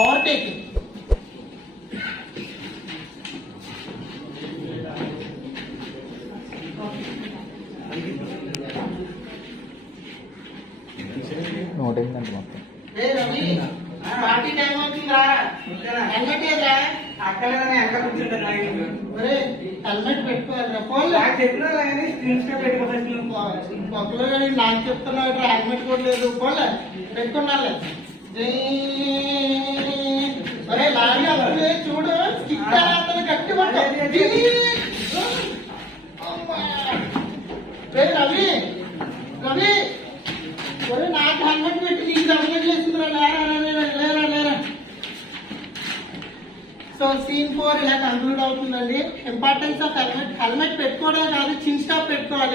Overtaking. నోటైందండి మొత్తం. Party time అవుతుందిరా, helmet ఏదిరా? అక్కడ వెనక కూర్చుంటాను. హెల్మెట్ పెట్టుకోవాలిరా. ఫోన్ చెప్పినా కానీ స్క్రీన్ షాట్ పెట్టుకోవచ్చు. మొక్కలు నాకు చెప్తున్నాడు, హెల్మెట్ కూడా లేదు. ఫోన్లే పెట్టుకున్నాలే. లారీ వస్తుంది చూడు, స్టిక్ అతను గట్టి రవి రవి నాకు హెల్మెట్ పెట్టి నీకు హెల్మెట్ చేస్తుందిరా. లేరా లేరా. సో సీన్ 4 ఇలా కంక్లూడ్ అవుతుందండి. Importance of helmet. హెల్మెట్ పెట్టుకోవడం కాదు, చిన్ స్టాప్ పెట్టుకోవాలి.